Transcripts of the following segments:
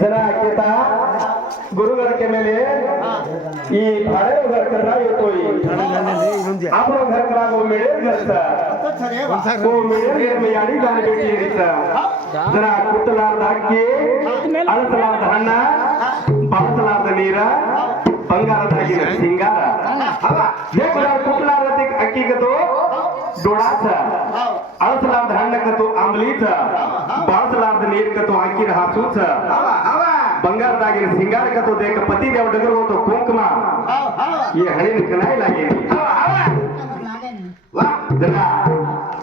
ಜನ ಕೇತ ಗುರುಗಳ के ಮೇಲೆ ಈ ಭಾಡೆ घर करा येतोय आपण घर करा गो मिळे घरचा को मिळे में याडी गाणी बेटी रीता जरा कुतला दाके अलसला धान बासला ನೀರ ಬಂಗಾರದಾಗಿನ ಸಿಂಗಾರ देखला कुतला रते हकीकतो डोळाचा अलसला धान्यकतो आंबलीचा बासलार्द ನೀರ್ಕतो ಹಾಕಿರ ಹಾಸುचा ಬಂಗಾರದಾಗಿನ ಸಿಂಗಾರಕतो देख पति देव डगर होतो कुंकमा ये हळीन कनाय लागे वा जरा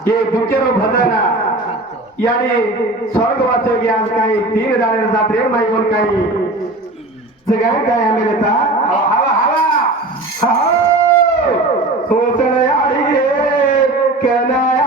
ये दुखेरो भदना यानी स्वर्गवासी आज काही 3 जाणे जात्रेवर माई कोण काही जगाय काय आम्ही लेता हवा हवा सोचण याडी रे कनाया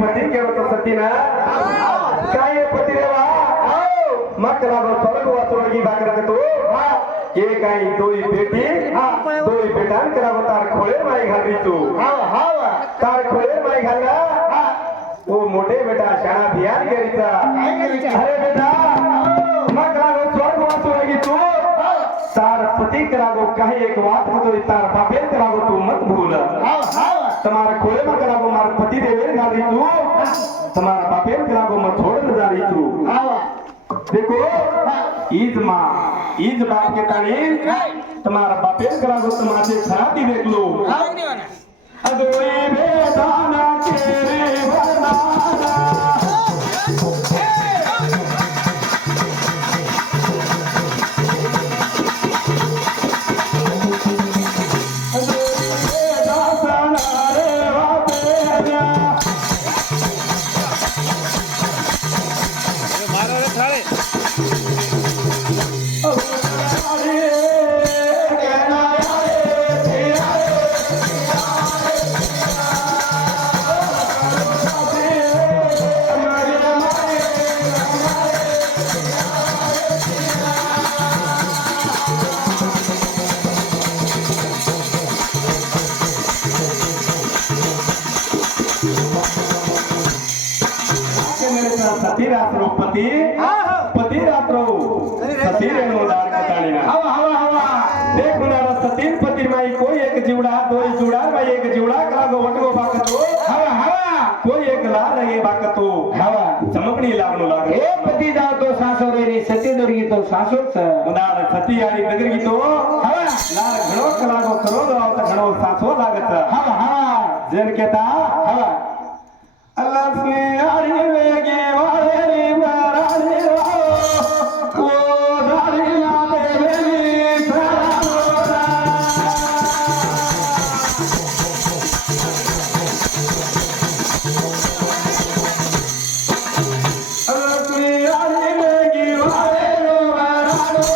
पती केवळ सतीना काय पती देवा मकरा स्वर्ग वाचोगी बाकरा तो ये काही दोई बेटी दोई बेटान कराव तार खोळे माई घाली तू तार खोळे माई घालला ओ मोठे बेटा शाळा बियार गेलीचा अरे बेटा मकरा स्वर्ग वाचोगी तू तार पति करागो काही एक बात होतो तार बापेर करागो तू मत भूल तुम्हारा खोले में करागो मार पति देवेर गाड़ी तू तुम्हारा बापेर करागो मत छोड़ न जा रही तू देखो ईज बाप के तानी तुम्हारा बापेर करागो तुम्हारे खराबी देख लो अदोई बेदाना तेरे बनाना रात्रो पती पती रात्रो सती रेणू दार कताळीना हवा हवा हवा देख मुलाला सतीन पती माई कोई एक जीवडा दोई जुडा माई एक जीवडा कलागो वटगो बाकतो हवा हवा कोई एक लार रगे बाकतो हवा चमकणी लागणो लागे हे पती जाव तो सासो रे सती दुर्गी तो सासोच मुलाला सती आडी नगरी तो हवा लार घणो कलागो खरो दो आवता घणो सासो लागत हवा हवा जन केता हवा लक्ष्मी आडी वेगे वाळे रे माराळे ओ धारी लाते वेली सरानोरा लक्ष्मी आडी वेगे वाळे रे माराळे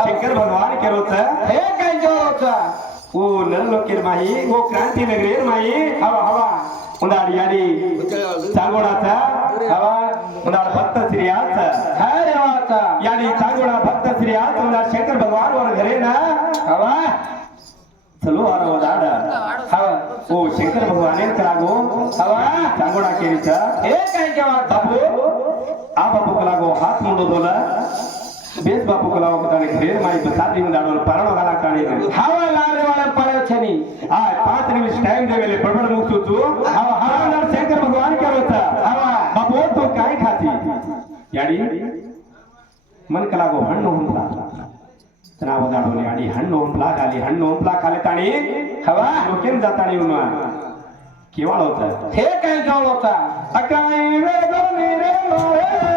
शंकर भगवान के रोच हे काय जोरोचा ओ नर लोकेर माही ओ क्रांती नगरेर माही हवा हवा उंदाड याडी चांगोडाचा हवा उंदाड भक्त श्रीयाचा हाय रेवाचा याडी चांगोडा भक्त श्रीयाच उंदाड शंकर भगवान वर घरे ना हवा चलो आरो दाड हवा ओ शंकर भगवान करागो हवा चांगोडा केरीचा हे काय जोरोचा बापू आ बापू कलागो हात मुंडो दोला बेस बापू कलागो कताने घरे माई बसाती में दाडो पारणो गाला काणी हवा लारे वाला पड़े छनी आ 5 निमिष टाइम देवेले बडबड मुक्तू तू हवा हवा शंकर भगवान के रोचा हवा बापू तो काय खाती याडी मन कलागो हಣ್ಣು हुंपला त्राव दाडोले याडी हಣ್ಣು हुंपला गाली हಣ್ಣು हुंपला खाले ताणी हवा लोकेन जाताणी उन्हा केवाळ होता हे काय जोरोचा अकाई वे गोनी रे मारे